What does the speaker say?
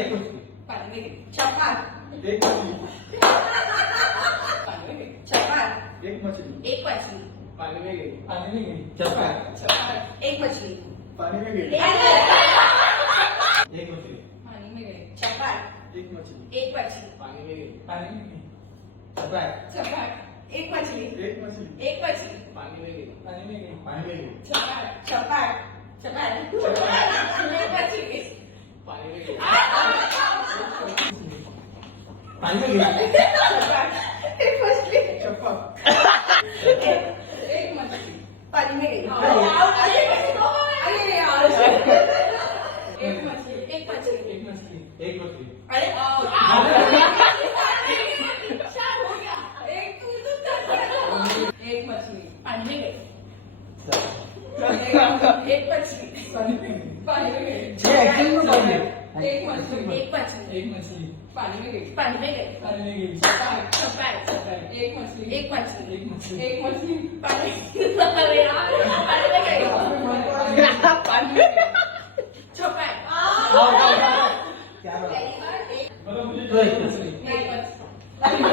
एक मछली पानी में गई चपात एक मछली पानी में गई चपात एक मछली एक मछली पानी में गई चपात चपात एक मछली पानी में गई एक मछली पानी में गई चपात एक मछली एक मछली पानी में गई चपात चपात एक मछली एक मछली एक मछली पानी में गई चपात चपात चपात एक मछली पानी में गई चपात एक मछली चपात एक मछली पानी में गई अरे यार एक मछली एक मछली एक मछली अरे शायद हो गया एक एक मछली पानी में गई एक मछली पानी में गई एक मछली पानी में गई चपात एक मछली एक मछली पानी अरे यार पानी में गई पानी में गई चपात क्या एक बोला? मछली